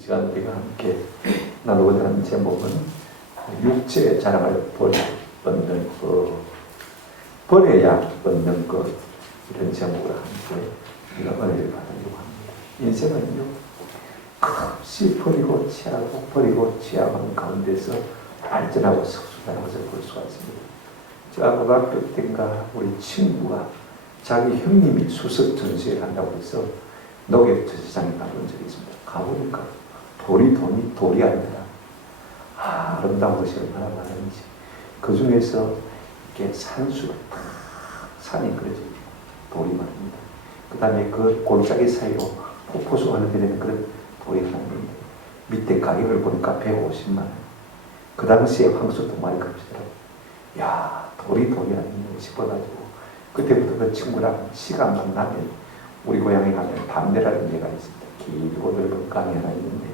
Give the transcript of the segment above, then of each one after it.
시간 우리가 함께 나누고자 하는 제목은 육체의 자랑을 얻는 것, 버려야 얻는 것, 이런 제목으로 함께 우리가 은혜를 받으려고 합니다. 인생은요, 없이 버리고 취하는 가운데서 발전하고 성숙하는 것을 볼 수가 있습니다. 제가 고등학교 때인가 우리 친구가 자기 형님이 수석 전시회를 한다고 해서 농협 전시장에 가본 적이 있습니다. 가보니까 돌이 아니라 아름다운 것이 얼마나 많은지, 그 중에서 이렇게 산수가 탁 산이 그려져 있고 돌이 많습니다. 그 다음에 그 골짜기 사이로 폭포수 흘러내리는 그런 돌이 하나 있는데 밑에 가격을 보니까 150만 원. 그 당시에 황소 2마리 값이더라고요. 야, 돌이 아니냐 싶어가지고 그때부터 그 친구랑 시간만 나면 우리 고향에 가면 밤내라는 데가 있습니다. 길고 넓은 강이 하나 있는데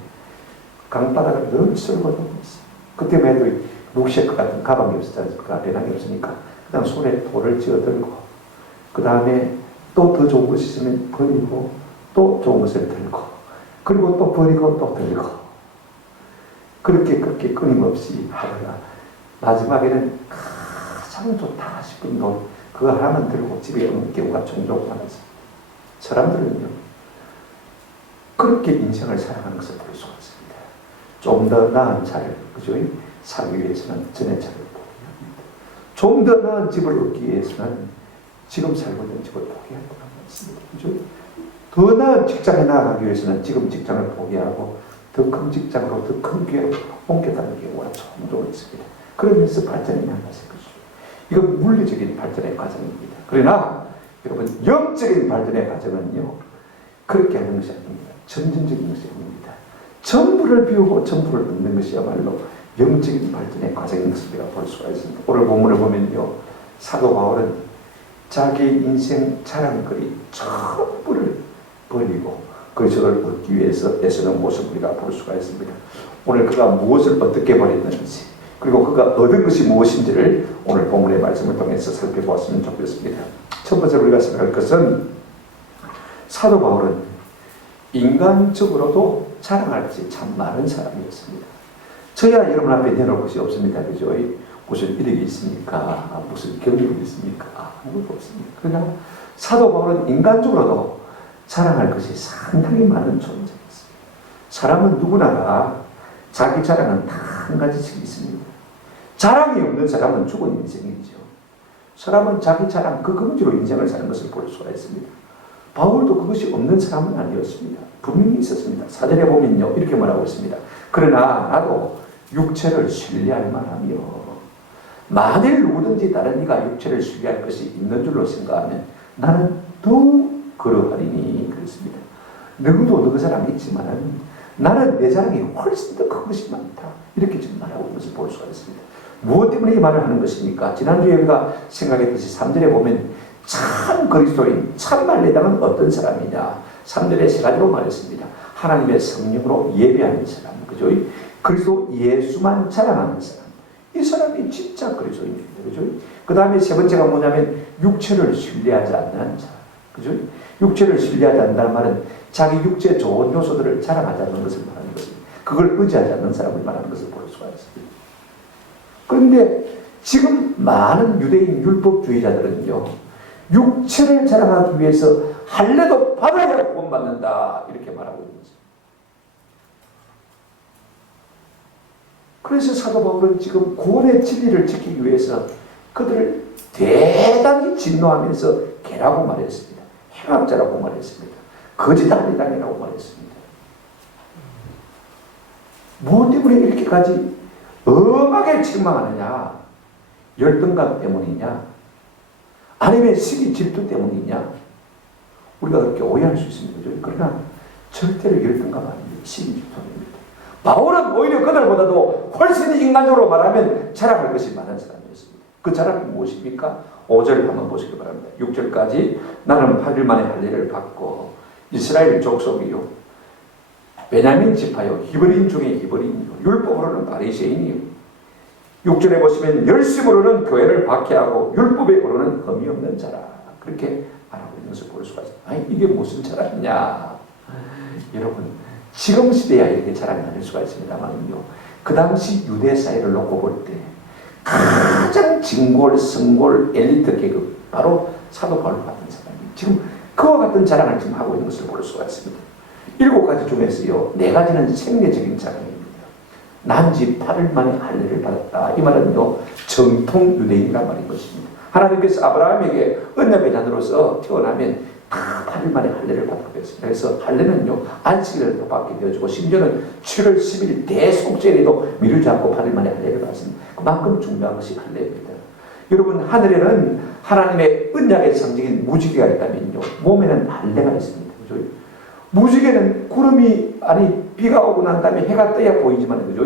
강바닥을 늘 쓸고 다니고 있어요. 그때만 해도 룩셰크 같은 가방이 없었으니까, 배낭이 없으니까 그냥 손에 돌을 쥐어들고, 그 다음에 또 더 좋은 것이 있으면 버리고 또 좋은 것을 들고, 그리고 또 버리고 또 들고, 그렇게 끊임없이 하다가 마지막에는 가장 좋다 싶은 돌, 그거 하나만 들고 집에 오는 경우가 종종 많았습니다. 사람들은요, 그렇게 인생을 살아가는 것을 볼 수가 있습니다. 좀 더 나은 차를, 그죠? 살기 위해서는 전의 차를 포기해야 합니다. 좀 더 나은 집을 얻기 위해서는 지금 살고 있는 집을 포기해야 한다는 말씀입니다. 그죠? 더 나은 직장에 나아가기 위해서는 지금 직장을 포기하고 더 큰 직장으로, 더 큰 교회로 옮겨가는 경우가 종종 있습니다. 그러면서 발전이 나가실 것이죠. 이건 물리적인 발전의 과정입니다. 그러나 여러분, 영적인 발전의 과정은요, 그렇게 하는 것이 아닙니다. 점진적인 것이 아닙니다. 전부를 비우고 전부를 얻는 것이야말로 영적인 발전의 과정인 것을 우리가 볼 수가 있습니다. 오늘 본문을 보면요, 사도 바울은 자기 인생 자랑거리 전부를 버리고 그것을 얻기 위해서 애쓰는 모습을 우리가 볼 수가 있습니다. 오늘 그가 무엇을 어떻게 버렸는지, 그리고 그가 얻은 것이 무엇인지를 오늘 본문의 말씀을 통해서 살펴보았으면 좋겠습니다. 첫 번째로 우리가 생각할 것은, 사도 바울은 인간적으로도 자랑할 것이 참 많은 사람이었습니다. 저야 여러분 앞에 내놓을 것이 없습니다. 그죠? 무슨 이력이 있습니까? 무슨 경력이 있습니까? 아무것도 없습니다. 그러나 사도 바울은 인간적으로도 자랑할 것이 상당히 많은 존재였습니다. 사람은 누구나가 자기 자랑은 다 한 가지씩 있습니다. 자랑이 없는 사람은 죽은 인생이죠. 사람은 자기 자랑 그 긍지로 인생을 사는 것을 볼 수가 있습니다. 바울도 그것이 없는 사람은 아니었습니다. 분명히 있었습니다. 사전에 보면요, 이렇게 말하고 있습니다. 그러나 나도 육체를 신뢰할 만하며, 만일 누구든지 다른 이가 육체를 신뢰할 것이 있는 줄로 생각하면 나는 더욱 그러하리니, 그랬습니다. 누구도 그 사람이 있지만 나는 내 자랑이 훨씬 더 큰 것이 많다, 이렇게 지금 말하고 있는 것을 볼 수가 있습니다. 무엇 때문에 이 말을 하는 것입니까? 지난주에 우리가 생각했듯이 3절에 보면 참 그리스도인, 참 말레당은 어떤 사람이냐, 3절에 세 가지로 말했습니다. 하나님의 성령으로 예배하는 사람, 그죠? 그리스도 예수만 자랑하는 사람, 이 사람이 진짜 그리스도인입니다. 그죠? 그 다음에 세 번째가 뭐냐면 육체를 신뢰하지 않는 사람, 그죠? 육체를 신뢰하지 않는다는 말은 자기 육체의 좋은 요소들을 자랑하지 않는 것을 말하는 것입니다. 그걸 의지하지 않는 사람을 말하는 것을 볼 수가 있습니다. 그런데 지금 많은 유대인 율법주의자들은요, 육체를 자랑하기 위해서 할례도 받아야 구원받는다, 이렇게 말하고 있는 거죠. 그래서 사도 바울은 지금 구원의 진리를 지키기 위해서 그들을 대단히 진노하면서 개라고 말했습니다. 행악자라고 말했습니다. 거짓 할례당이라고 말했습니다. 무엇 때문에 이렇게까지 엄하게 책망하느냐? 열등감 때문이냐? 아니면 시기 질투 때문이냐? 우리가 그렇게 오해할 수 있습니다. 그러나 절대로 열등감 아닙니다. 시기 질투입니다. 바울은 오히려 그들보다도 훨씬 인간적으로 말하면 자랑할 것이 많은 사람이었습니다. 그 자랑이 무엇입니까? 5절 한번 보시기 바랍니다. 6절까지 나는 8일 만에 할례를 받고 이스라엘 족속이요, 베냐민 지파요, 히브리인 중에 히브리인이요, 율법으로는 바리새인이요. 6절에 보시면 열심으로는 교회를 박해하고 율법으로는 흠이 없는 자라, 그렇게 말하고 있는 것을 볼 수가 있습니다. 아니, 이게 무슨 자랑이냐? 여러분, 지금 시대야 이렇게 자랑이 아닐 수가 있습니다만요. 그 당시 유대 사회를 놓고 볼 때 가장 진골, 성골, 엘리트 계급, 바로 사도 바울 같은 사람이 지금 그와 같은 자랑을 지금 하고 있는 것을 볼 수가 있습니다. 7가지 중에서요, 4가지는 생리적인 자랑입니다. 난지 8일 만에 할례를 받았다. 이 말은요, 정통 유대인이란 말인 것입니다. 하나님께서 아브라함에게 언약의 자녀로서 태어나면 다 8일 만에 할례를 받게 됐습니다. 그래서 할례는요, 안식일을 받게 되어지고, 심지어는 7월 10일 대속죄에도 미루지 않고 8일 만에 할례를 받습니다. 그만큼 중요한 것이 할례입니다. 여러분, 하늘에는 하나님의 언약의 상징인 무지개가 있다면요, 몸에는 할례가 있습니다. 그죠? 무지개는 구름이, 비가 오고 난 다음에 해가 떠야 보이지만, 그죠?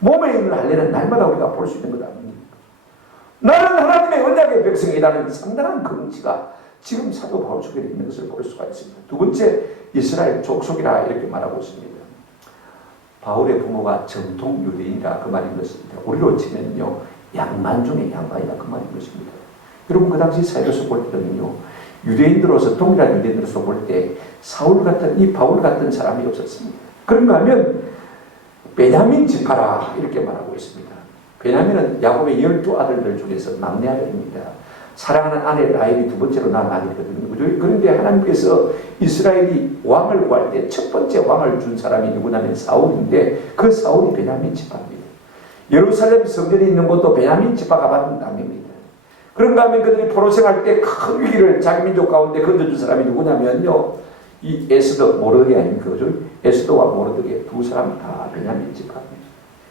몸에 있는 할례는 날마다 우리가 볼 수 있는 것 아닙니까? 나는 하나님의 언약의 백성이라는 상당한 긍지가 지금 사도 바울 속에 있는 것을 볼 수가 있습니다. 2번째, 이스라엘 족속이라 이렇게 말하고 있습니다. 바울의 부모가 정통 유대인이라 그 말인 것입니다. 우리로 치면요, 양만 중에 양반이라 그 말인 것입니다. 여러분, 그 당시 사회로서 볼 때는요, 유대인들로서, 동일한 유대인으로서 볼 때 사울 같은, 이 바울 같은 사람이 없었습니다. 그런가 하면 베냐민 지파라 이렇게 말하고 있습니다. 베냐민은 야곱의 12아들들 중에서 막내 아들입니다. 사랑하는 아내 라헬이 2번째로 낳은 아들이거든요. 그런데 하나님께서 이스라엘이 왕을 구할 때 첫 번째 왕을 준 사람이 누구냐면 사울인데, 그 사울이 베냐민 지파입니다. 예루살렘 성전이 있는 곳도 베냐민 지파가 받은 땅입니다. 그런가 하면 그들이 포로생활 때 큰 위기를 자기 민족 가운데 건져준 사람이 누구냐면요, 이 에스더, 모르드게 아닙니까? 그죠? 에스더와 모르드게 2사람 다 베냐민 지파입니다.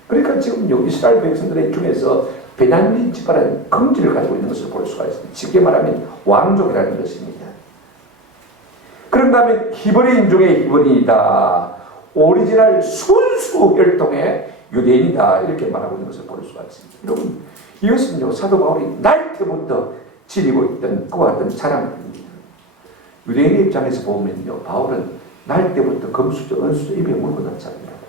그러니까 지금요, 이스라엘 백성들의 중에서 베냐민 지파라는 긍지를 가지고 있는 것을 볼 수가 있습니다. 쉽게 말하면 왕족이라는 것입니다. 그런가 하면 히브리인 중에 히브리이다. 오리지널 순수 혈통의 유대인이다. 이렇게 말하고 있는 것을 볼 수가 있습니다. 여러분, 이것은요, 사도 바울이 날 때부터 지니고 있던 그와 같은 자랑입니다. 유대인의 입장에서 보면요, 바울은 날 때부터 금수저, 은수저 입에 물고 난 사람이라고.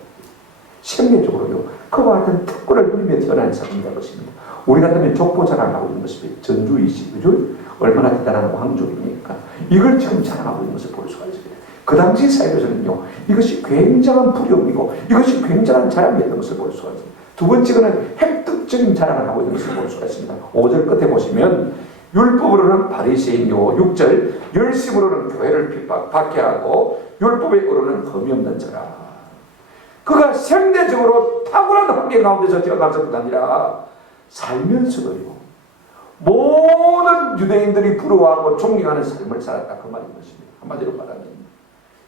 생리적으로요, 그와 같은 특권을 누리며 태어난 사람이라는 것입니다. 우리 같으면 족보 자랑하고 있는 것입니다. 전주이시, 그죠? 얼마나 대단한 왕족입니까? 이걸 지금 자랑하고 있는 것을 볼 수가 있습니다. 그 당시 사회에서는요, 이것이 굉장한 부려움이고 이것이 굉장한 자랑이었던 것을 볼 수가 있습니다. 2번째는 획득적인 자랑을 하고 있는 것을 볼 수가 있습니다. 5절 끝에 보시면 율법으로는 바리새인이요, 6절 열심으로는 교회를 박해하고 율법으로는 흠이 없는 자라. 그가 생대적으로 탁월한 환경 가운데서 태어날 뿐 아니라 살면서도요, 모든 유대인들이 부러워하고 존경하는 삶을 살았다. 그 말인 것입니다. 한마디로 말하면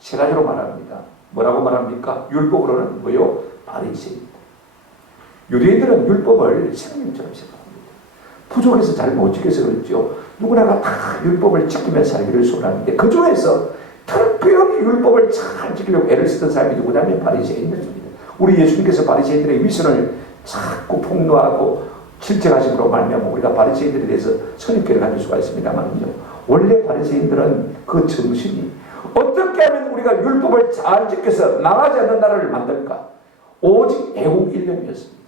3가지로 말합니다. 뭐라고 말합니까? 율법으로는 뭐요? 바리새인입니다. 유대인들은 율법을 생명처럼 생각합니다. 부족해서 잘 못 지켜서 그렇죠. 누구나가 다 율법을 지키며 살기를 소원하는데, 그 중에서 특별히 율법을 잘 지키려고 애를 쓰던 사람이 누구냐면 바리새인들입니다. 우리 예수님께서 바리새인들의 위선을 자꾸 폭로하고 실책하심으로 말미암아 우리가 바리새인들에 대해서 선입견을 가질 수가 있습니다만요, 원래 바리새인들은 그 정신이 어떻게 하면 우리가 율법을 잘 지켜서 망하지 않는 나라를 만들까? 오직 애국 일념이었습니다.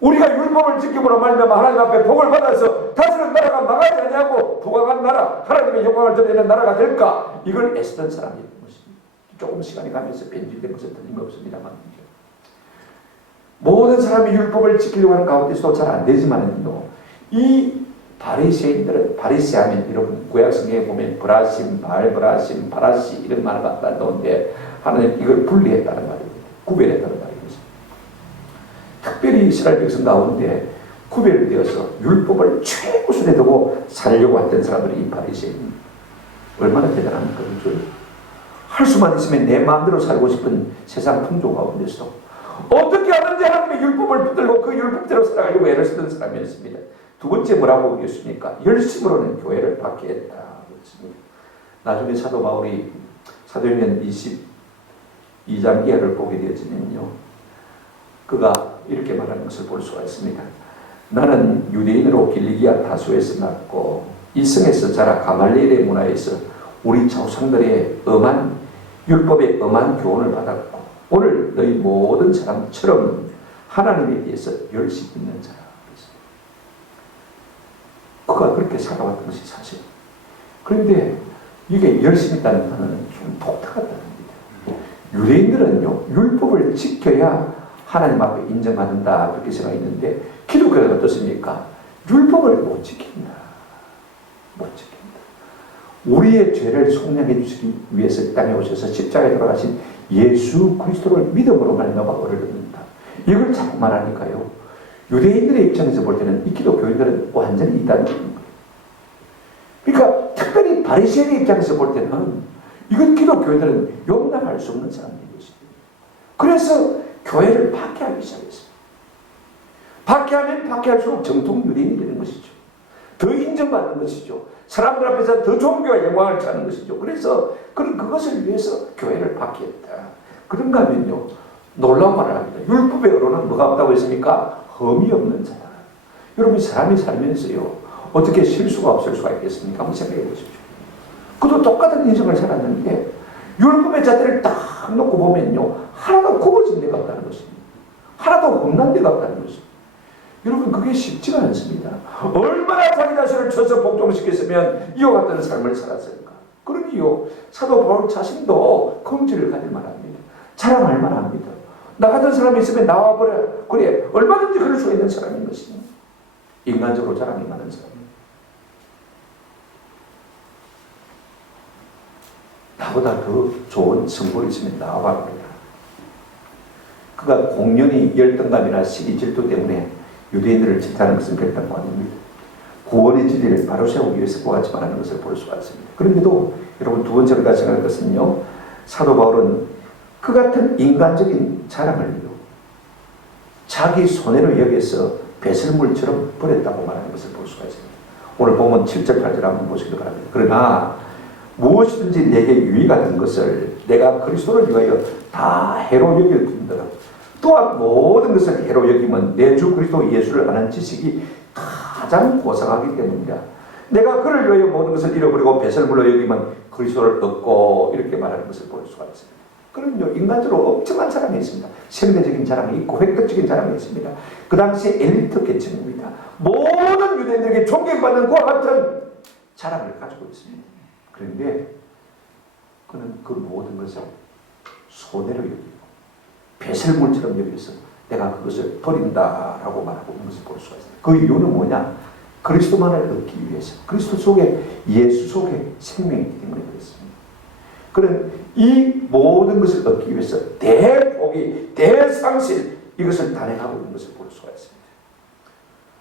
우리가 율법을 지킴으로 말미암아 하나님 앞에 복을 받아서 다스리는 나라가 망하지 않냐고, 부강한 나라, 하나님의 영광을 드리는 나라가 될까? 이걸 애쓰던 사람이었던 것입니다. 조금 시간이 가면서 변질된 것은 틀림없습니다만, 모든 사람이 율법을 지키려고 하는 가운데서도 잘 안 되지만은요, 이 바리새인들은, 바리새하면 여러분 구약 성경에 보면 브라심, 바알브라심, 바라시 이런 말을 갖다 놓은데, 하나님 이걸 분리했다는 말입니다. 구별했다는 말입니다. 특별히 이스라엘 백성 가운데 구별되어서 율법을 최우선에 두고 살려고 했던 사람들이 이 바리새인. 얼마나 대단합니까? 그렇죠? 할 수만 있으면 내 마음대로 살고 싶은 세상 풍조 가운데서 어떻게 하든지 하나님의 율법을 붙들고 그 율법대로 살아가려고 애를 쓰던 사람이었습니다. 2번째 뭐라고 얘기했습니까? 열심으로는 교회를 박해했다. 그렇습니다. 나중에 사도 바울이 사도행전 22장 이하를 보게 되어지면요, 그가 이렇게 말하는 것을 볼 수가 있습니다. 나는 유대인으로 길리기아 다소에서 났고 이성에서 자라 가말리엘의 문화에서 우리 조상들의 엄한 율법의 엄한 교훈을 받았고 오늘 너희 모든 사람처럼 하나님에 대해서 열심히 있는 자라. 그가 그렇게 살아왔던 것이 사실입니다. 그런데 이게 열심히 있다는 단어는 좀 독특하다는 겁니다. 유대인들은요, 율법을 지켜야 하나님 앞에 인정받는다 그렇게 생각했는데 기독교는 어떻습니까? 율법을 못 지킨다. 못 지킨다. 우리의 죄를 속량해 주시기 위해서 이 땅에 오셔서 십자가에 돌아가신 예수 그리스도를 믿음으로 말미암아 의를 얻는다. 이걸 자꾸 말하니까요, 유대인들의 입장에서 볼 때는 이 기독교인들은 완전히 이단인 거예요. 그러니까 특별히 바리새인의 입장에서 볼 때는 이건 기독교인들은 용납할 수 없는 사람들인 것입니다. 그래서 교회를 박해하기 시작했어요. 박해하면 박해할수록 정통 유대인이 되는 것이죠. 더 인정받는 것이죠. 사람들 앞에서 더 존귀와 영광을 찾는 것이죠. 그래서 그것을 위해서 교회를 박해했다. 그런가 하면요, 놀라운 말을 합니다. 율법의 의로는 뭐가 없다고 했습니까? 흠이 없는 자다. 여러분, 사람이 살면서요, 어떻게 실수가 없을 수가 있겠습니까? 한번 생각해 보십시오. 그도 똑같은 인생을 살았는데 율법의 자들을 딱 놓고 보면요, 하나도 굽어진 데가 없다는 것입니다. 하나도 흠난 데가 없다는 것입니다. 여러분, 그게 쉽지가 않습니다. 얼마나 자기 자신을 쳐서 복종시켰으면 이와 같은 삶을 살았을까? 그러니요, 사도 바울 자신도 긍지를 가질 만합니다. 자랑할 만합니다. 나 같은 사람이 있으면 나와버려. 그래, 얼마든지 그럴 수 있는 사람인 것입니다. 인간적으로 자랑이 많은 사람. 나보다 더 좋은 성공이 있으면 나와봐. 그가 공연히 열등감이나 시기 질투 때문에 유대인들을 질타하는 것은 별단과 아닙니다. 구원의 진리를 바로 세우기 위해서 그와 같이 말하는 것을 볼 수가 있습니다. 그런데도 여러분, 두 번째로 다 생각할 것은요, 사도 바울은 그 같은 인간적인 자랑을요, 자기 손해로 여기서 배설물처럼 버렸다고 말하는 것을 볼 수가 있습니다. 오늘 보면 7절 8절 한번 보시기 바랍니다. 그러나 무엇이든지 내게 유익이 된 것을 내가 그리스도를 위하여 다 해로 여길 뿐더러 또한 모든 것을 해로 여기면 내 주 그리스도 예수를 아는 지식이 가장 고상하기 때문이다. 내가 그를 위하여 모든 것을 잃어버리고 배설물로 여기면 그리스도를 얻고, 이렇게 말하는 것을 볼 수가 있습니다. 그럼요, 인간적으로 엄청난 자랑이 있습니다. 생대적인 자랑이 있고 획득적인 자랑이 있습니다. 그 당시에 엘리트 계층입니다. 모든 유대인들에게 존경받는 그와 같은 자랑을 가지고 있습니다. 그런데 그는 그 모든 것을 손해로 여기고 배설물처럼 여기서 내가 그것을 버린다라고 말하고 있는 것을 볼 수가 있습니다. 그 이유는 뭐냐? 그리스도만을 얻기 위해서, 그리스도 속에, 예수 속에 생명이 있기 때문에 그렇습니다. 그런 이 모든 것을 얻기 위해서 대포기, 대상실, 이것을 단행하고 있는 것을 볼 수가 있습니다.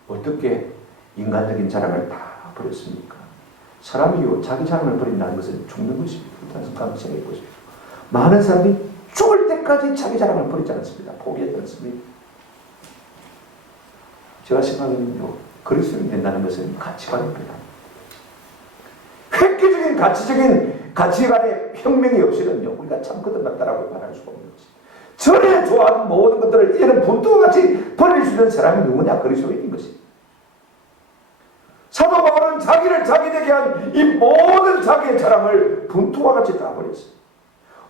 어떻게 인간적인 자랑을 다 버렸습니까? 사람이요, 자기 자랑을 버린다는 것은 죽는 것입니다. 한번 생각해 보십시오. 많은 사람이 죽을 때까지 자기 자랑을 버리지 않습니다. 포기하지 않습니다. 제가 생각하면요, 그리스도인이 된다는 것은 가치관입니다. 획기적인 가치관의 혁명이 없이는요, 우리가 참 거듭났다라고 말할 수가 없는 것입니다. 전에 좋아하는 모든 것들을 이제는 분투와 같이 버릴 수 있는 사람이 누구냐? 그리스도인인 것입니다. 사도 바울은 자기를 자기에게 한 이 모든 자기의 자랑을 분투와 같이 다 버렸어요.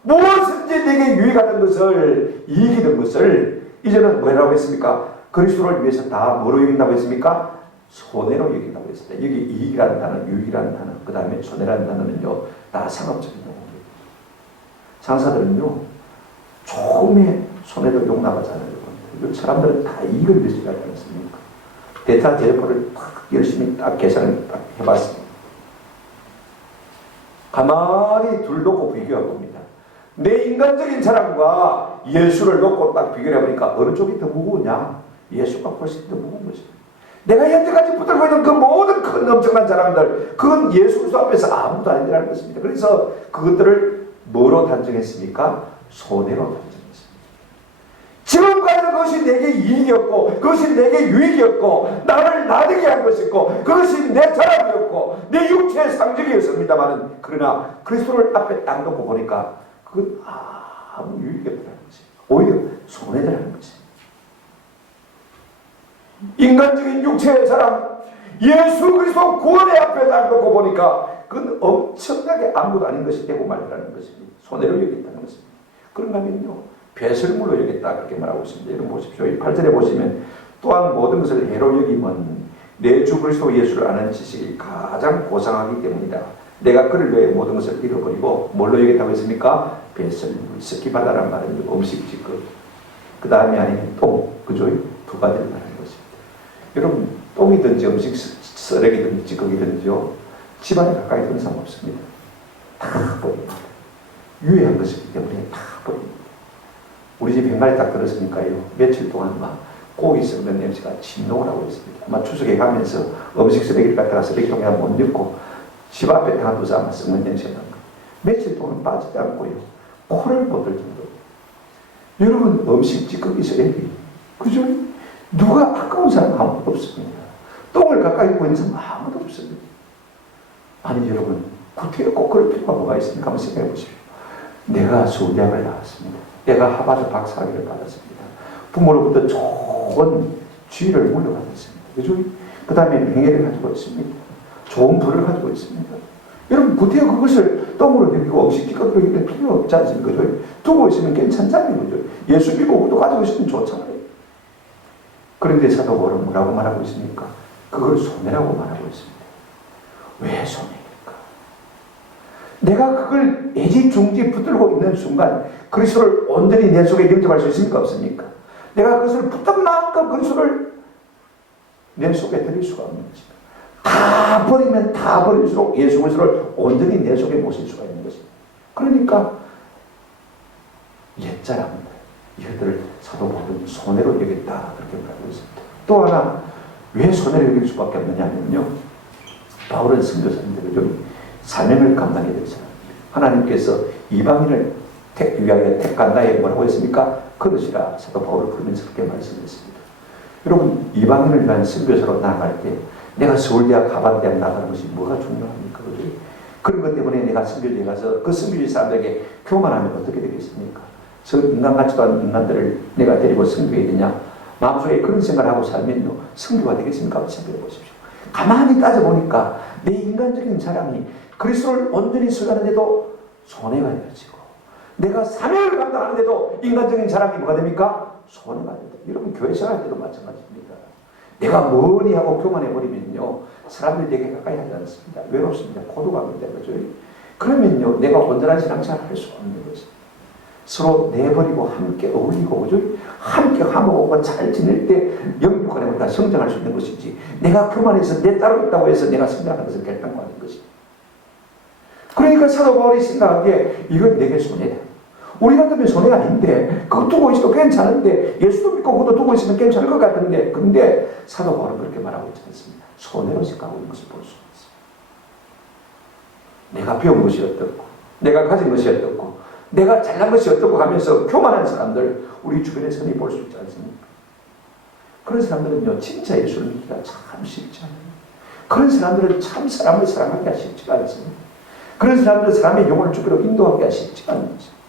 무엇인지 내게 유익하는 것을, 이익이 된 것을 이제는 뭐라고 했습니까? 그리스도를 위해서 다 뭐로 여긴다고 했습니까? 손해로 여긴다고 했습니다. 여기 이익이라는 단어, 유익이라는 단어, 그 다음에 손해라는 단어는요, 다 상업적인 용어입니다. 상사들은요, 조금의 손해도 용납하지 않으려고. 사람들은 다 이익을 위해서 일하지 않습니까? 데이터 제조를 열심히 딱 계산을 딱 해봤습니다. 가만히 둘 놓고 비교해 봅니다. 내 인간적인 자랑과 예수를 놓고 딱 비교해 보니까 어느 쪽이 더 무거우냐? 예수가 훨씬 더 무거운 것입니다. 내가 현재까지 붙들고 있는 그 모든 큰 엄청난 자랑들, 그건 예수 그리스도 앞에서 아무도 아니라는 것입니다. 그래서 그것들을 뭐로 단정했습니까? 손해로 단정했습니다. 지금까지는 그것이 내게 이익이었고, 그것이 내게 유익이었고, 나를 나되게 한 것이었고, 그것이 내 자랑이었고, 내 육체의 상징이었습니다만은, 그러나 그리스도를 앞에 딱 놓고 보니까 그건 아무 유익이 없다는 것입니다. 오히려 손해라는 것입니다. 인간적인 육체의 자랑, 예수 그리스도 구원의 앞에 딱 놓고 보니까 그건 엄청나게 아무것도 아닌 것이 되고 말이라는 것입니다. 손해로 여겼다는 것입니다. 그런가 하면요, 배설물로 여겼다, 그렇게 말하고 있습니다. 여러분 보십시오. 8절에 보시면 또한 모든 것을 해로 여기면 내 주 그리스도 예수를 아는 지식이 가장 고상하기 때문이다. 내가 그를 위해 모든 것을 잃어버리고 뭘로 여겼다고 했습니까? 배설물, 스키바다란 말은 음식 지금 그 다음에 아니면 똥, 그죠? 두 가지를 말하는 것입니다. 여러분, 똥이든지 음식 쓰레기든지 찌꺼기든지요, 집안에 가까이 두는 사람 없습니다. 다 버립니다. 유해한 것이기 때문에 다 버립니다. 우리 집 100마리 딱 들었으니까요, 며칠 동안 막 고기 썩는 냄새가 진동을 하고 있습니다. 아마 추석에 가면서 음식 쓰레기를 갖다가 쓰레기통에 못 넣고 집 앞에 다 두서 아마 썩는 냄새가 난 거예요. 며칠 동안 빠지지 않고요, 코를 못 들 정도. 여러분, 음식 찌꺼기 쓰레기, 그죠? 누가 아까운 사람 아무도 없습니다. 똥을 가까이 두고 있는 사람 아무도 없습니다. 아니 여러분, 구태여 꼭 그럴 필요가 뭐가 있습니까? 한번 생각해 보십시오. 내가 서울대학을 나왔습니다. 내가 하버드 박사학위를 받았습니다. 부모로부터 좋은 지위를 물려받았습니다. 그죠? 그 다음에 명예를 가지고 있습니다. 좋은 부를 가지고 있습니다. 여러분, 구태여 그것을 똥으로 여기고 음식 찌꺼기로 여길 필요 없지 않습니까? 그죠? 두고 있으면 괜찮잖아요. 그죠? 예수 믿고 그것도 가지고 있으면 좋잖아요. 그런데 사도 바울은 뭐라고 말하고 있습니까? 그걸 손해라고 말하고 있습니다. 왜 손해일까? 내가 그걸 애지중지 붙들고 있는 순간 그리스도를 온전히 내 속에 영접할 수 있습니까? 없습니까? 내가 그것을 붙든 만큼 그리스도를 내 속에 들일 수가 없는 것입니다. 다 버리면 다 버릴수록 예수 그리스도를 온전히 내 속에 모실 수가 있는 것입니다. 그러니까 옛사람들, 이것들을 사도 바울은 손해로 여겼다, 그렇게 말하고 있습니다. 또 하나, 왜 손해를 여길 수밖에 없느냐면요, 바울은 선교사인데 좀 사명을 감당해야 될 사람입니다. 하나님께서 이방인을 위하여 택한 나에 뭐라고 했습니까? 그것이라 사도 바울을 부르면서 그렇게 말씀했습니다. 여러분, 이방인을 위한 선교사로 나아갈 때 내가 서울대학, 하버드대학 나가는 것이 뭐가 중요합니까? 그죠? 그런 것 때문에 내가 선교지에 가서 그 선교지 사람들에게 교만하면 어떻게 되겠습니까? 저 인간 같지도 않은 인간들을 내가 데리고 선교해야 되냐? 마음속에 그런 생각을 하고 살면요, 선교가 되겠습니까? 생각해 보십시오. 가만히 따져보니까 내 인간적인 자랑이 그리스도를 온전히 설하는데도 손해가 되어지고, 내가 사명을 감당하는데도 인간적인 자랑이 뭐가 됩니까? 손해가 됩니다. 여러분, 교회 생활할 때도 마찬가지입니다. 내가 뭐니 하고 교만해버리면요, 사람들이 되게 가까이 하지 않습니다. 외롭습니다. 고독합니다. 그죠? 그러면요, 내가 온전한 신앙생활을 할 수가 없는 것입니다. 서로 내버리고 함께 어울리고, 그죠? 함께 화목하고 잘 지낼 때 영육 안에 우리가 성장할 수 있는 것이지, 내가 교만해서 내 따로 있다고 해서 내가 성장하는 것은 결단코 아닌 것입니다. 그러니까 사도 바울이 생각하기에 이건 내게 손해다. 우리 같으면 손해가 아닌데, 그거 두고 있어도 괜찮은데, 예수도 믿고 그것도 두고 있으면 괜찮을 것 같은데, 근데 사도 바울은 그렇게 말하고 있지 않습니다. 손해로 생각하고 있는 것을 볼 수가 있습니다. 내가 배운 것이 어떻고, 내가 가진 것이 어떻고, 내가 잘난 것이 어떻고 하면서 교만한 사람들, 우리 주변에 선이 볼 수 있지 않습니까? 그런 사람들은요, 진짜 예수를 믿기가 참 쉽지 않아요. 그런 사람들은 참 사람을 사랑하기가 쉽지가 않습니다. 그런 사람들은 사람의 영혼을 주기로 인도하기가 쉽지가 않은 것입니다.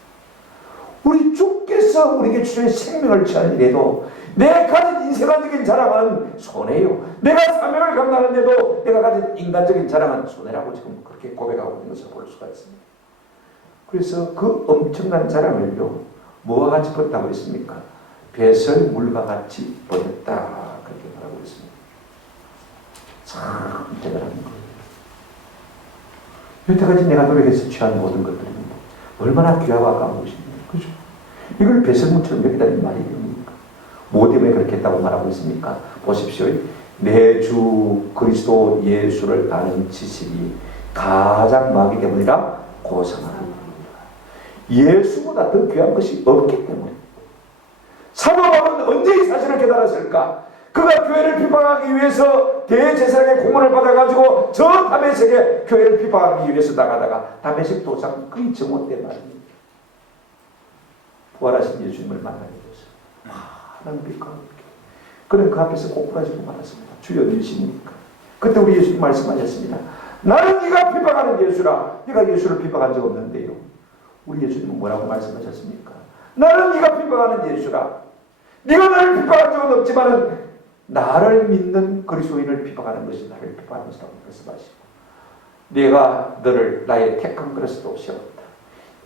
우리 주께서 우리에게 주신 생명을 취하는 일에도 내 가진 인생적인 자랑은 손해요. 내가 사명을 감당하는데도 내가 가진 인간적인 자랑은 손해라고 지금 그렇게 고백하고 있는 것을 볼 수가 있습니다. 그래서 그 엄청난 자랑을요, 뭐와 같이 버렸다고 했습니까? 배설물과 같이 버렸다, 그렇게 말하고 있습니다. 참 대단한 거예요. 여태까지 내가 노력해서 취한 모든 것들입니다. 얼마나 귀하고 아까운 것입니까? 그죠? 이걸 배설물처럼 여기다니 말이 됩니까? 뭐 때문에 그렇게 했다고 말하고 있습니까? 보십시오. 내 주 그리스도 예수를 아는 지식이 가장 많기 때문이라 고상하는 겁니다. 예수보다 더 귀한 것이 없기 때문에. 사도 바울은 언제 이 사실을 깨달았을까? 그가 교회를 비방하기 위해서 대제사장의 공문을 받아가지고 저 다메섹에 교회를 비방하기 위해서 나가다가 다메섹 도상 그의 정원 때 말입니다. 부활하신 예수님을 만나게 되었어요. 많은 빛과 함께. 그는 그 앞에서 꼬꾸라지고 말았습니다. 주여 누구십니까? 그때 우리 예수님 말씀하셨습니다. 나는 네가 비방하는 예수라. 네가 예수를 비방한 적 없는데요. 우리 예수님은 뭐라고 말씀하셨습니까? 나는 네가 비방하는 예수라. 네가 나를 비방한 적은 없지만은 나를 믿는 그리스도인을 비방하는 것이 나를 비방하는 것이라고 말씀하시고, 내가 너를 나의 택한 그릇으로 세웠다.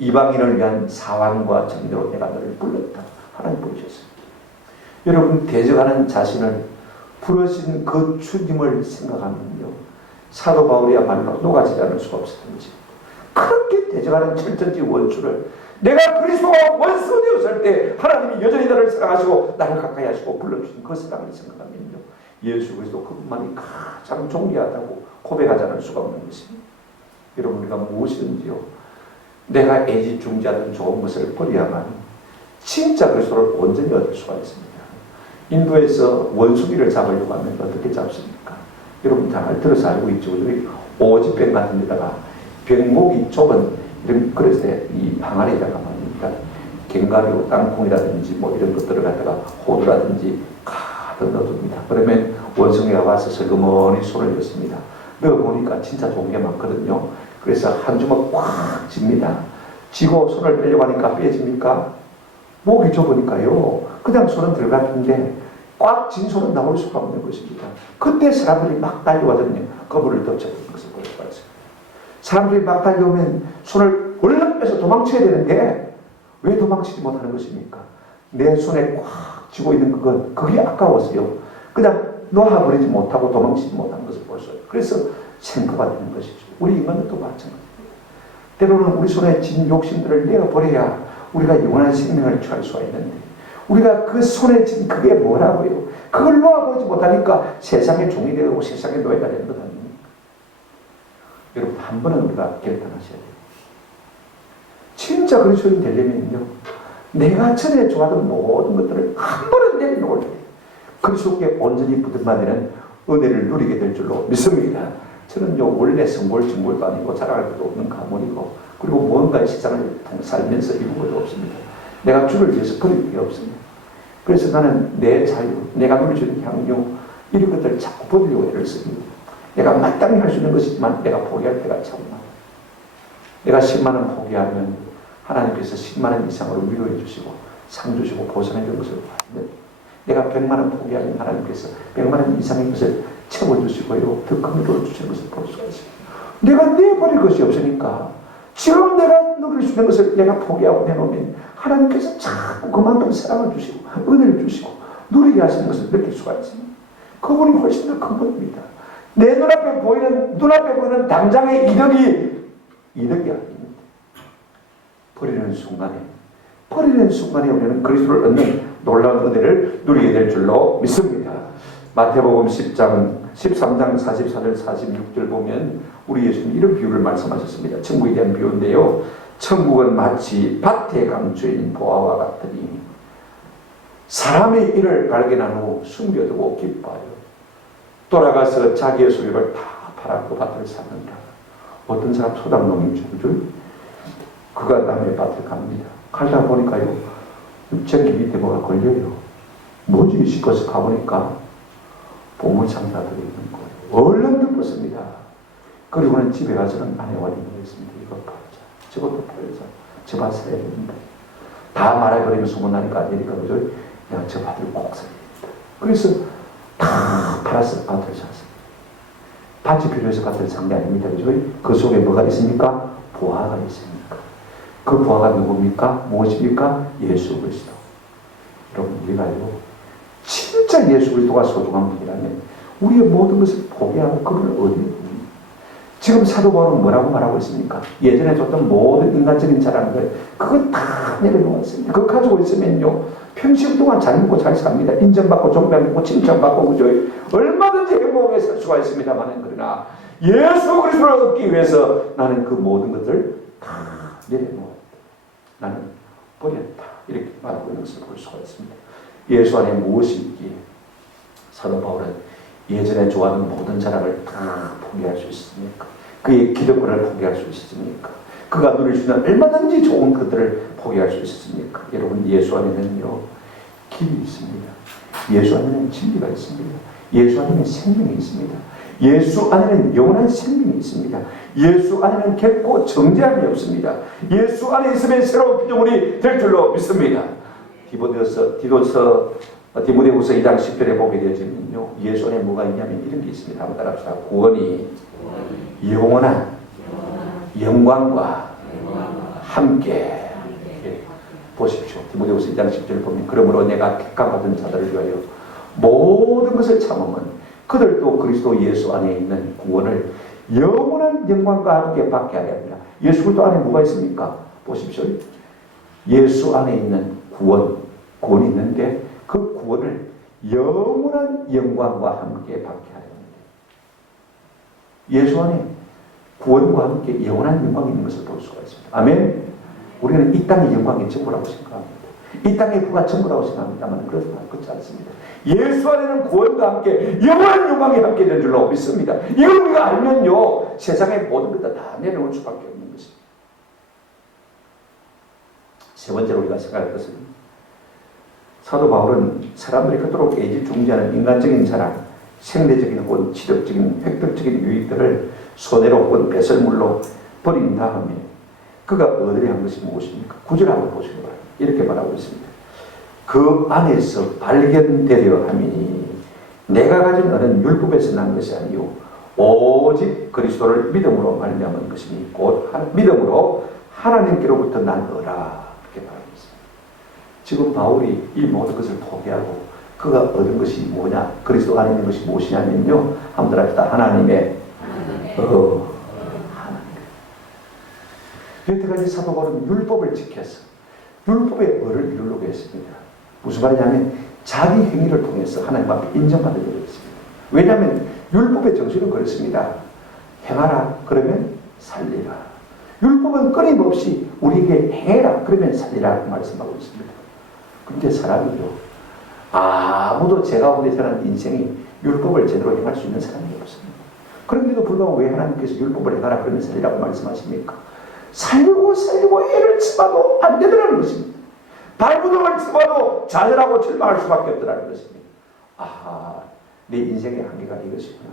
이방인을 위한 사랑과 정의로 내가 너를 불렀다. 하나님 부르셨습니다. 여러분, 대적하는 자신을 부르신 그 주님을 생각하면요, 사도 바울이야말로 녹아지지 않을 수가 없었던 것입니다. 그렇게 대적하는 철저지 원수를 내가 그리스도와 원수 되었을 때 하나님이 여전히 나를 사랑하시고 나를 가까이 하시고 불러주신 그 사랑을 생각하면요, 예수 그리스도 그분만이 가장 존귀하다고 고백하지 않을 수가 없는 것입니다. 여러분, 우리가 무엇이든지요, 내가 애지중지하던 좋은 것을 버려야만 진짜 그리스도를 온전히 얻을 수가 있습니다. 인도에서 원숭이를 잡으려고 하면 어떻게 잡습니까? 여러분 잘 들어서 알고 있죠. 오지병 같은 데다가 병목이 좁은 이런 그릇에 이 항아리에다가 말입니다, 갱가류, 땅콩이라든지 뭐 이런 것들을 갖다가 호두라든지 가득 넣어둡니다. 그러면 원숭이가 와서 슬그머니 손을 넣습니다. 넣어보니까 진짜 좋은 게 많거든요. 그래서 한 주먹 꽉 쥡니다. 쥐고 손을 빼려고 하니까 빼집니까? 목이 좁으니까요, 그냥 손은 들어갔는데 꽉 쥔 손은 나올 수가 없는 것입니다. 그때 사람들이 막 달려와거든요. 거부를 덮쳐버린 것을 볼 수가 있어요. 사람들이 막 달려오면 손을 얼른 빼서 도망쳐야 되는데 왜 도망치지 못하는 것입니까? 내 손에 꽉 쥐고 있는 그게 아까워서요, 그냥 놓아버리지 못하고 도망치지 못하는 것을 볼 수 있어요. 그래서 생커가 되는 것이죠. 우리 인간도 마찬가지입니다. 때로는 우리 손에 쥔 욕심들을 내어버려야 우리가 영원한 생명을 취할 수가 있는데, 우리가 그 손에 쥔 그게 뭐라고요? 그걸 놓아보지 못하니까 세상의 종이 되고 세상의 노예가 되는 것 아닙니까? 여러분, 한 번은 우리가 결단하셔야 돼요. 진짜 그리스도인 되려면요, 내가 전에 좋아하던 모든 것들을 한 번은 내려놓을 때 그리스도께 온전히 붙들만되는 은혜를 누리게 될 줄로 믿습니다. 저는요, 원래 성골증골도 아니고 자랑할 것도 없는 가문이고, 그리고 뭔가 세상을 살면서 이룬 것도 없습니다. 내가 주를 위해서 버릴 게 없습니다. 그래서 나는 내 자유, 내가 누려주는 향유, 이런 것들을 자꾸 버리려고 애를 씁니다. 내가 마땅히 할 수 있는 것이지만 내가 포기할 때가 참 많아요. 내가 10만 원 포기하면 하나님께서 10만 원 이상으로 위로해 주시고 상 주시고 보상해 주는 것을 봤는데, 내가 100만 원 포기하면 하나님께서 100만 원 이상의 것을 채워주시고요, 더 큰 위로를 주시는 것을 볼 수가 있습니다. 내가 내버릴 것이 없으니까 지금 내가 누릴 수 있는 것을 내가 포기하고 내놓으면 하나님께서 자꾸 그만큼 사랑을 주시고 은혜를 주시고 누리게 하시는 것을 느낄 수가 있습니다. 그분이 훨씬 더 큰 분입니다. 내 눈앞에 보이는 당장의 이득이 아닙니다. 버리는 순간에 우리는 그리스도를 얻는 놀라운 은혜를 누리게 될 줄로 믿습니다. 마태복음 13장 44절 46절 보면 우리 예수님 이런 비유를 말씀하셨습니다. 천국에 대한 비유인데요, 천국은 마치 밭에 감추인 보화와 같으니 사람의 일을 발견한 후 숨겨두고 기뻐하여 돌아가서 자기의 소유를 다 팔아 그 밭을 샀는다. 어떤 사람 소당농인 줄줄 그가 남의 밭을 갑니다. 가다 보니까요, 전기 밑에 뭐가 걸려요. 뭐지 싶어서 가보니까 보물상자들이 있는 거예요. 얼른 덮었습니다. 그리고는 집에 가서는 아내와 얘기했습니다. 이거 팔자, 저것도 팔자, 저 밭 사야 됩니다. 다 말해버리면 소문나니까 안 되니까 그죠? 야, 저 밭을 꼭 사야 됩니다. 그래서 다 팔아서 밭을 샀습니다. 밭이 필요해서 밭을 산 게 아닙니다. 그죠? 그 속에 뭐가 있습니까? 보화가 있습니까? 그 보화가 누굽니까? 무엇입니까? 예수 그리스도. 여러분, 우리가요, 진짜 예수 그리스도가 소중한 분이라면 우리의 모든 것을 포기하고 그분을 얻는 분입니다. 지금 사도 바울은 뭐라고 말하고 있습니까? 예전에 줬던 모든 인간적인 자랑들 그거 다 내려놓았습니다. 그거 가지고 있으면요, 평생 동안 잘 먹고 잘 삽니다. 인정받고 존경받고 칭찬받고 그죠? 얼마든지 행복하게 살 수가 있습니다만, 그러나 예수 그리스도를 얻기 위해서 나는 그 모든 것을 다 내려놓았다. 나는 버렸다. 이렇게 말하고 있는 것을 볼 수가 있습니다. 예수 안에 무엇이 있기에 사도 바울은 예전에 좋아하는 모든 자랑을 다 포기할 수 있습니까? 그의 기득권을 포기할 수 있습니까? 그가 누릴 수 있는 얼마든지 좋은 것들을 포기할 수 있습니까? 여러분, 예수 안에는요, 길이 있습니다. 예수 안에는 진리가 있습니다. 예수 안에는 생명이 있습니다. 예수 안에는 영원한 생명이 있습니다. 예수 안에는 결코 정죄함이 없습니다. 예수 안에 있으면 새로운 피조물이 될 줄로 믿습니다. 디모데후서 2장 10절에 보게 되어지면요, 예수 안에 뭐가 있냐면 이런 게 있습니다. 한번 따라합시다. 구원이 영원한 영광과 함께. 예. 보십시오. 디모데후서 2장 10절을 보면, 그러므로 내가 택함받은 자들을 위하여 모든 것을 참으면 그들도 그리스도 예수 안에 있는 구원을 영원한 영광과 함께 받게 하게 합니다. 예수 그리스도 안에 뭐가 있습니까? 보십시오. 예수 안에 있는 구원이 있는데 그 구원을 영원한 영광과 함께 받게 하려 합니다. 예수 안에 구원과 함께 영원한 영광이 있는 것을 볼 수가 있습니다. 아멘. 우리는 이 땅의 영광이 전부라고 생각합니다. 이 땅의 부가 전부라고 생각합니다만 그렇지 않습니다. 예수 안에는 구원과 함께 영원한 영광이 함께 있는 줄로 믿습니다. 이걸 우리가 알면요, 세상의 모든 것을 다 내려놓을 수밖에 없는 것입니다. 세 번째로 우리가 생각할 것은, 사도 바울은 사람들이 그토록 애지중지하는 인간적인 자랑, 생리적인 혹은 치력적인 획득적인 유익들을 손해로 혹은 배설물로 버린 다음에 그가 얻으려 한 것이 무엇입니까? 9절 한번 보시기 바랍니다. 이렇게 말하고 있습니다. 그 안에서 발견되려 함이니 내가 가진 은은 율법에서 난 것이 아니요 오직 그리스도를 믿음으로 말미암은 것이니 곧 믿음으로 하나님께로부터 난 거라. 이렇게 말하고 있습니다. 지금 바울이 이 모든 것을 포기하고 그가 얻은 것이 뭐냐, 그리스도 안에 있는 것이 무엇이냐면요, 한번 합시다. 하나님의 여태까지 사도 바울은 율법을 지켜서 율법의 의를 이루려고 했습니다. 무슨 말이냐면 자기 행위를 통해서 하나님 앞에 인정받으려고 했습니다. 왜냐하면 율법의 정신은 그렇습니다. 행하라 그러면 살리라. 율법은 끊임없이 우리에게 행해라 그러면 살리라 말씀하고 있습니다. 그런데 사람이요, 아무도 죄 가운데 사는 인생이 율법을 제대로 행할 수 있는 사람이 없습니다. 그런데도 불구하고 왜 하나님께서 율법을 행하라 그러면 살리라고 말씀하십니까? 살고 애를 치봐도 안 되더라는 것입니다. 발부동을 치봐도 좌절하고 절망할 수밖에 없더라는 것입니다. 아하, 내 인생의 한계가 이것이구나.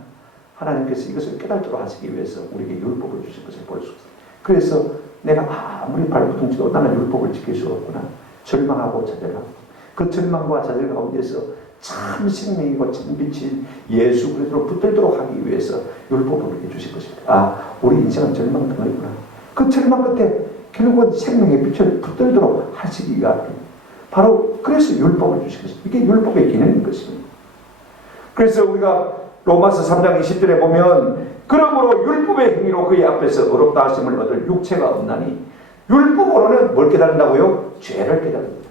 하나님께서 이것을 깨닫도록 하시기 위해서 우리에게 율법을 주신 것을 볼 수 있습니다. 그래서 내가 아무리 발부동 치도 나는 율법을 지킬 수 없구나. 절망하고 좌절하고 그 절망과 좌절 가운데서 참 생명이고 참 빛인 예수 그리스도로 붙들도록 하기 위해서 율법을 우리에게 주신 것입니다. 아, 우리 인생은 절망 덩어리구나. 그 절망 끝에 결국은 생명의 빛을 붙들도록 하시기가 바로 그래서 율법을 주신 것입니다. 이게 율법의 기능인 것입니다. 그래서 우리가 로마서 3장 20절에 보면 그러므로 율법의 행위로 그의 앞에서 어렵다 하심을 얻을 육체가 없나니 율법으로는 뭘 깨닫는다고요? 죄를 깨닫는다.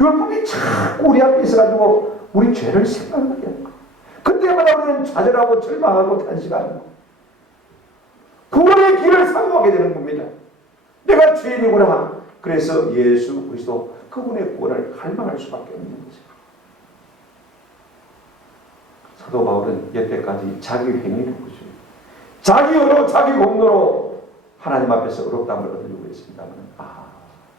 율법이 자꾸 우리 앞에 있어가지고 우리 죄를 생각하게 하는 거예요. 그때마다 우리는 좌절하고 절망하고 탄식하는 거예요. 구원의 길을 사모하게 되는 겁니다. 내가 죄인이구나. 그래서 예수 그리스도 그분의 구원을 갈망할 수밖에 없는 거죠. 사도 바울은 여태까지 자기 행위를 보죠. 자기 의로 자기 공로로 하나님 앞에서 의롭다함을 얻으려고 했습니다만,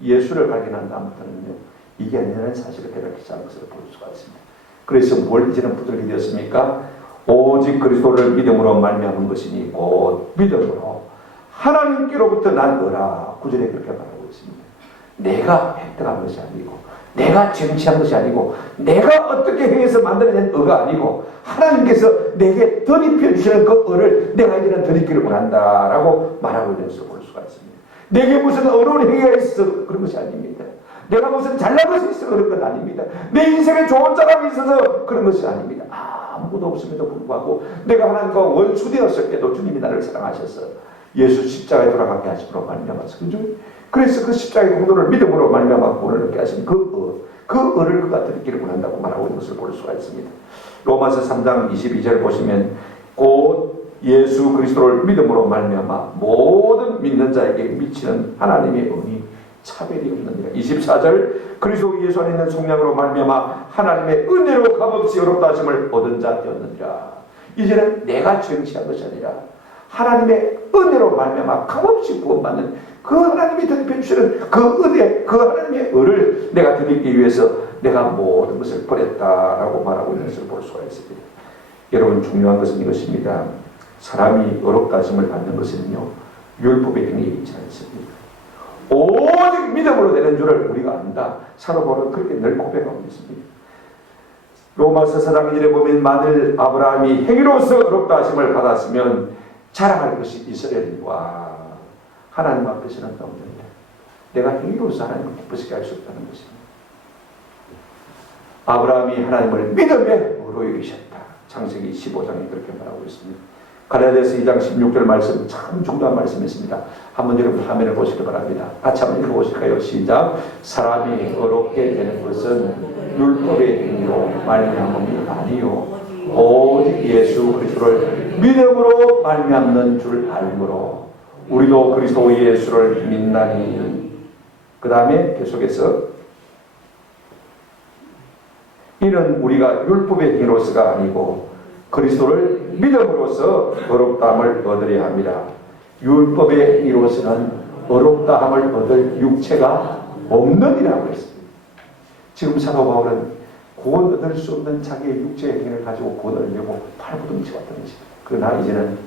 예수를 발견한 다음부터는요, 이게 아니라는 사실을 깨닫지 않은 것을 볼 수가 있습니다. 그래서 뭘 이제는 붙들게 되었습니까? 오직 그리스도를 믿음으로 말미암은 것이니 곧 믿음으로 하나님께로부터 난 거라. 9절에 그렇게 말하고 있습니다. 내가 획득한 것이 아니고 내가 쟁취한 것이 아니고 내가 어떻게 행해서 만들어낸 의가 아니고 하나님께서 내게 덧입혀 주시는 그 의를 내가 이제는 덧입기를 원한다라고 말하고 있는 것을 볼 수가 있습니다. 내게 무슨 어려운 행위가 있어서 그런 것이 아닙니다. 내가 무슨 잘난 것이 있어서 그런 건 아닙니다. 내 인생에 좋은 사람이 있어서 그런 것이 아닙니다. 아무것도 없음에도 불구하고 내가 하나님과 원수되었을 때도 주님이 나를 사랑하셔서 예수 십자가에 돌아가게 하심으로 말미암아서 그죠? 그래서 그 십자가의 공로를 믿음으로 말미암아 구원을 얻게 하신 그 의를 그가 드리기를 원한다고 말하고 있는 것을 볼 수가 있습니다. 로마서 3장 22절 보시면 곧 예수 그리스도를 믿음으로 말미암아 모든 믿는 자에게 미치는 하나님의 은이 차별이 없느니라. 24절 그리스도 예수 안에 있는 속량으로 말미암아 하나님의 은혜로 값없이 어렵다 하심을 얻은 자 되었느니라. 이제는 내가 정치한 것이 아니라 하나님의 은혜로 말미암아 값없이 구원받는 그 하나님이 덧입혀 주시는 그 은혜, 그 하나님의 은을 내가 드리기 위해서 내가 모든 것을 버렸다라고 말하고 있는 것을 볼 수가 있습니다. 여러분, 중요한 것은 이것입니다. 사람이 어렵다 하심을 받는 것은요, 율법의 행위에 있지 않습니다. 오직 믿음으로 되는 줄을 우리가 안다. 사도 바울은 그렇게 늘 고백하고 있습니다. 로마서 4장 1절에 보면 만일 아브라함이 행위로서 어렵다 하심을 받았으면 자랑할 것이 이스라엘이와 하나님 앞에서는 없느니라. 내가 행위로서 하나님을 기쁘시게 할 수 없다는 것입니다. 아브라함이 하나님을 믿음의 의로 여기셨다. 창세기 15장에 그렇게 말하고 있습니다. 갈라디아서 2장 16절 말씀 참 중요한 말씀이었습니다. 한번 여러분 화면을 보시기 바랍니다. 같이 한번 읽어보실까요? 시작. 사람이 어렵게 되는 것은 율법의 행위로 말미암음이 아니요 오직 예수 그리스도를 믿음으로 말미암는 줄 알므로 우리도 그리스도 예수를 믿나니. 그 다음에 계속해서 이는 우리가 율법의 행위로서가 아니고 그리스도를 믿음으로써 어렵다함을 얻으려 합니다. 율법의 행위로서는 어렵다함을 얻을 육체가 없느니라고 했습니다. 지금 사도 바울은 구원 얻을 수 없는 자기의 육체의 행위를 가지고 구원 얻으려고 팔부둥치 왔던 것입니다. 그러나 이제는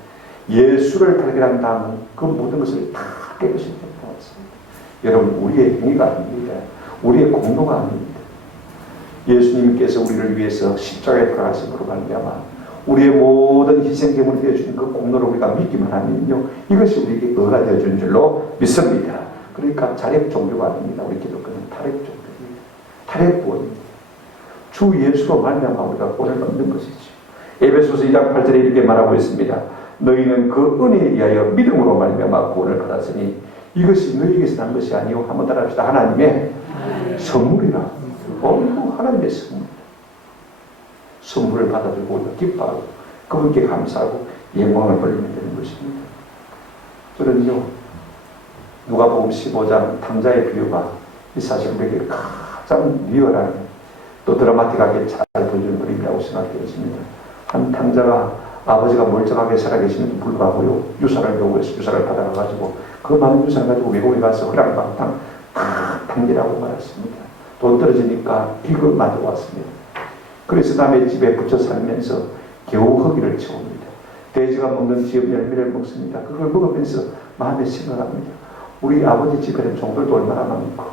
예수를 발견한 다음은 그 모든 것을 다 깨끗이 되어왔습니다. 여러분, 우리의 행위가 아닙니다. 우리의 공로가 아닙니다. 예수님께서 우리를 위해서 십자가에 돌아가심으로 말미암아 우리의 모든 희생제물이 되어주는 그 공로를 우리가 믿기만 하면요, 이것이 우리에게 의가 되어주는 줄로 믿습니다. 그러니까 자력 종교가 아닙니다. 우리 기독교는 타력 종교입니다. 타력 구원입니다. 주 예수로 말미암아 우리가 구원을 얻는 것이죠. 에베소서 2장 8절에 이렇게 말하고 있습니다. 너희는 그 은혜에 의하여 믿음으로 말미암아 구원을 받았으니 이것이 너희에게서 난 것이 아니요 한번 따라합시다. 하나님의 선물이라. 하나님의 선물. 선물을 받아들고 우리가 기뻐하고 그분께 감사하고 영광을 돌리면 되는 것입니다. 저는요, 누가복음 15장 탕자의 비유가 이 사실 우리에게 가장 리얼하게 또 드라마틱하게 잘 보여주는 그림이라고 생각되었습니다. 한 탕자가 아버지가 멀쩡하게 살아계시는데 불구하고요, 유산을 요구해서 유산을 받아가지고 그 많은 유산을 가지고 외국에 가서 허랑방탕 탕기라고 말했습니다. 돈 떨어지니까 빚을 만들어 왔습니다. 그래서 남의 집에 붙여 살면서 겨우 허기를 채웁니다. 돼지가 먹는 지엽 열매를 먹습니다. 그걸 먹으면서 마음에 생각합니다. 우리 아버지 집에는 종들도 얼마나 많고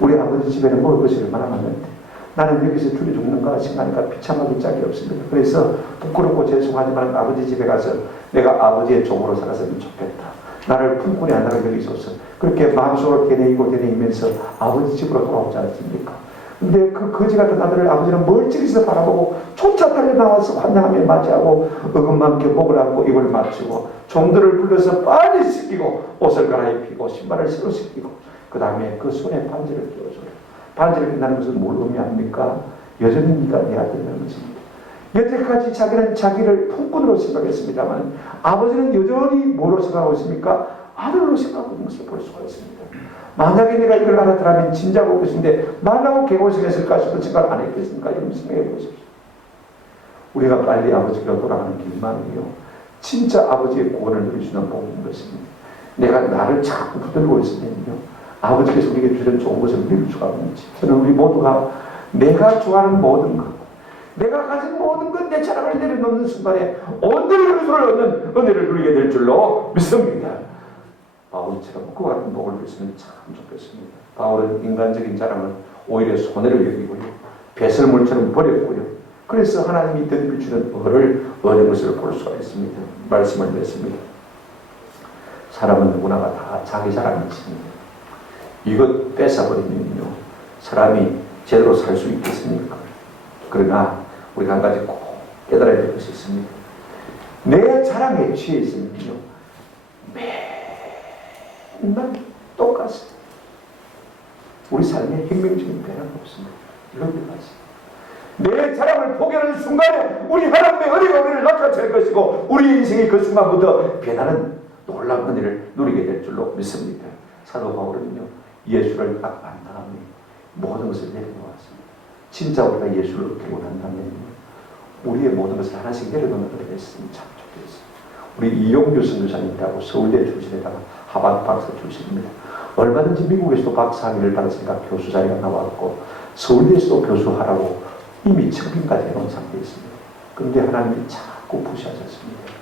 우리 아버지 집에는 먹을 것이 얼마나 많은데 나는 여기서 줄이 죽는가 생각하니까 비참하기 짝이 없습니다. 그래서 부끄럽고 죄송하지만 아버지 집에 가서 내가 아버지의 종으로 살았으면 좋겠다. 나를 품꾼이 하나를 여기소서. 그렇게 마음속으로 되뇌이면서 아버지 집으로 돌아오지 않습니까? 근데 그 거지 같은 아들을 아버지는 멀찍이서 바라보고 쫓아 달려 나와서 환장하며 맞이하고 어금만 겹목을 안고 입을 맞추고 종들을 불러서 빨리 씻기고 옷을 갈아입히고 신발을 새로 씻기고 그 다음에 그 손에 반지를 끼워줘요. 반지를 낀다는 것은 뭘 의미합니까? 여전히 네가 내 아들이라는 것입니다. 여태까지 자기는 자기를 품꾼으로 생각했습니다만 아버지는 여전히 뭐로 생각하고 있습니까? 아들로 생각하고 있는 것을 볼 수가 있습니다. 만약에 내가 이걸 알았더라면 진작 올 것인데 말라고 개고생했을까 싶은 생각을 안 했겠습니까? 여러분 생각해 보십시오. 우리가 빨리 아버지께로 돌아가는 길만이요, 진짜 아버지의 구원을 누릴 수 있는 복인 것입니다. 내가 나를 자꾸 붙들고 있으면요, 아버지께서 우리에게 주신 좋은 것을 누릴 수가 없는지. 저는 우리 모두가 내가 좋아하는 모든 것, 내가 가진 모든 것, 내 자랑을 내려놓는 순간에 온전히 그리스도를 얻는 은혜를 누리게 될 줄로 믿습니다. 바울처럼 그 같은 복을 누렸으면 참 좋겠습니다. 바울은 인간적인 자랑을 오히려 손해를 여기고요, 배설물처럼 버렸고요. 그래서 하나님이 덧입을 주는 은혜를 얻은 것을 볼 수가 있습니다. 말씀을 냈습니다. 사람은 누구나가 다 자기 자랑이 있습니다. 이것 뺏어버리면요, 사람이 제대로 살 수 있겠습니까? 그러나 우리가 한 가지 꼭 깨달아야 될 것이 있습니다. 내 자랑에 취해 있으면요, 맨날 똑같습니다. 우리 삶에 혁명적인 변화가 없습니다. 이런 게 맞습니다. 내 자랑을 포기하는 순간에 우리 하나님의 은혜가 우리를 낚아챌 것이고 우리 인생이 그 순간부터 변하는 놀라운 은혜를 누리게 될 줄로 믿습니다. 사도 바울은요, 예수를 딱 만나면 모든 것을 내려놓았습니다. 진짜 우리가 예수를 얻고 난다면 우리의 모든 것을 하나씩 내려놓는 것을 했으면 참 좋겠어요. 우리 이용규 선교사님이라고 서울대 출신에다가 하버드 박사 출신입니다. 얼마든지 미국에서도 박사학위를 받았으니까 교수 자리가 나왔고 서울대에서도 교수하라고 이미 청빙까지 해놓은 상태였습니다. 그런데 하나님이 자꾸 푸시하셨습니다.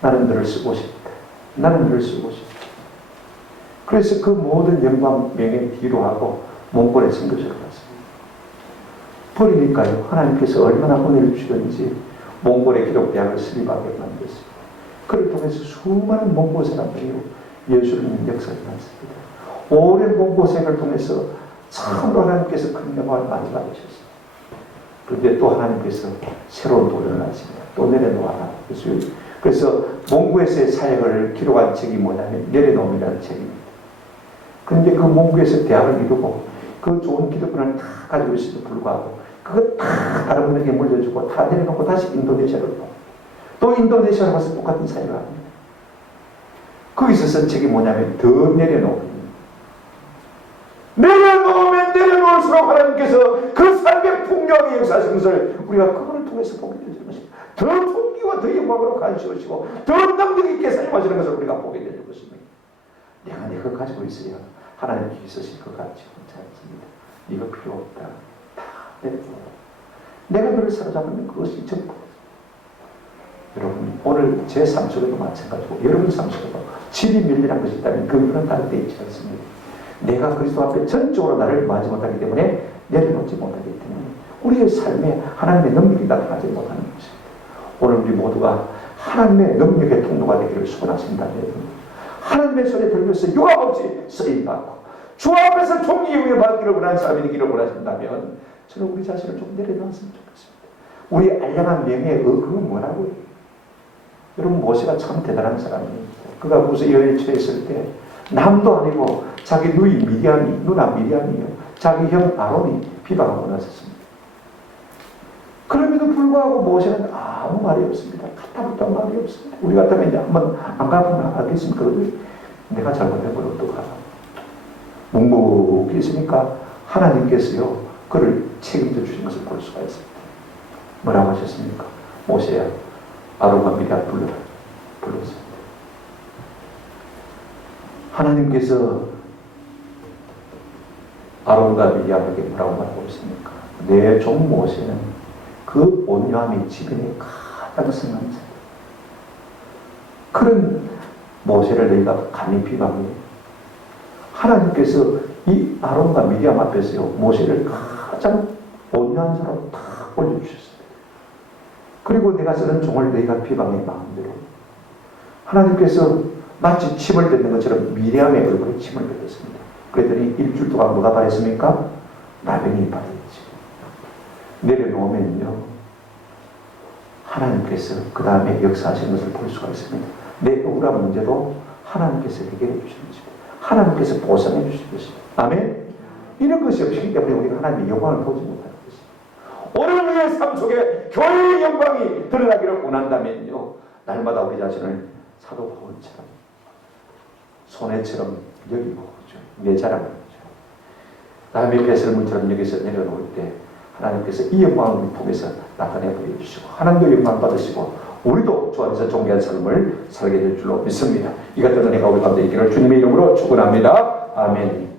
나는 너를 쓰고 싶다. 나는 너를 쓰고 싶다. 그래서 그 모든 영광 명예 뒤로 하고 몽골에 선교사를 갔습니다. 버리니까요, 하나님께서 얼마나 은혜를 주셨는지 몽골의 기독대학을 설립하게 만들었습니다. 그를 통해서 수많은 몽골 사람들이 예수를 믿는 역사를 났습니다. 오랜 몽골 생을 통해서 참으로 하나님께서 큰 영광을 많이 받으셨습니다. 그런데 또 하나님께서 새로운 도전을 하십니다. 또 내려놓아라. 그래서 그래서 몽고에서의 사역을 기록한 책이 뭐냐면 내려놓음이라는 책입니다. 그런데 그 몽고에서 대학을 이루고 그 좋은 기독교를 다 가지고 있음에도 불구하고 그거 다 다른 분에게 물려주고 다 내려놓고 다시 인도네시아로 또 인도네시아로 가서 똑같은 사역을 합니다. 거기서 쓴 책이 뭐냐면 더 내려놓음입니다. 내려놓으면 내려놓을수록 하나님께서 그 삶의 풍요하게 역사하신 것을 우리가 그분을 통해서 보게 되는 것입니다. 더 존귀와 더 영광으로 간시오시고 더 능력 있게 사용하시는 것을 우리가 보게 되는 것입니다. 내가 내가 가지고 있어야 하나님께 있으실 것 같지 않습니다. 이거 필요 없다. 다 내려놓아. 내가 너를 사로잡으면 그것이 전부. 여러분 오늘 제 삶 속에도 마찬가지고 여러분 삶 속에도 집이 밀리는 것이 있다면 그거는 다른 데 있지 않습니다. 내가 그리스도 앞에 전적으로 나를 마지 못하기 때문에 내려놓지 못하기 때문에 우리의 삶에 하나님의 능력이 나타나지 못하는 것입니다. 오늘 우리 모두가 하나님의 능력의 통로가 되기를 소원하신다면 하나님의 손에 들면서 유감없이 쓰임받고 주 앞에서 종이 위에 받기를 원하는 사람이 되기를 원하신다면 저는 우리 자신을 좀 내려놨으면 좋겠습니다. 우리 알량한 명예의 그건 뭐라고요? 여러분 모세가 참 대단한 사람입니다. 그가 무슨 여인에 처했을 때 남도 아니고 자기 누이 미디안이 누나 미디안이요 자기 형 아론이 비방하고 나섰습니다. 그럼에도 불구하고 모세는 아무 말이 없습니다. 갖다붙은 말이 없습니다. 우리 같다면 이제 한번 안 가보면 알겠습니까? 내가 잘못된 걸 어떡하나. 묵묵히 있으니까 하나님께서요 그를 책임져 주신 것을 볼 수가 있습니다. 뭐라고 하셨습니까? 모세야 아론과 미디안 불렀습니다. 하나님께서 아론과 미디안에게 뭐라고 말하고 있습니까? 내 종 모세는 그 온유함이 지금의 가장 선한 자다. 그런 모세를 너희가 감히 비방해. 하나님께서 이 아론과 미디안 앞에서요 모세를 가장 온유한 자로 탁 올려주셨습니다. 그리고 내가 쓰는 종을 너희가 비방해 마음대로. 하나님께서 마치 침을 뱉는 것처럼 미리암의 얼굴에 침을 뱉었습니다. 그랬더니 일주일 동안 뭐가 바랬습니까? 나병이 바랬지. 내려놓으면요 하나님께서 그 다음에 역사하시는 것을 볼 수가 있습니다. 내 억울한 문제도 하나님께서 해결해 주시는 것입니다. 하나님께서 보상해 주시는 것입니다. 아멘? 이런 것이 없기 때문에 우리가 하나님의 영광을 보지 못하는 것입니다. 오늘 우리의 삶 속에 교회의 영광이 드러나기를 원한다면요 날마다 우리 자신을 사도 바울처럼 손해처럼 여기고 내 자랑을 하죠. 남의 배설물처럼 여기서 내려놓을 때 하나님께서 이 영광을 통해서 나타내 보여주시고 하나님도 영광을 받으시고 우리도 주 안에서 존귀한 삶을 살게 될 줄로 믿습니다. 이 같은 은혜가 우리 가운데 있기를 주님의 이름으로 축원합니다. 아멘.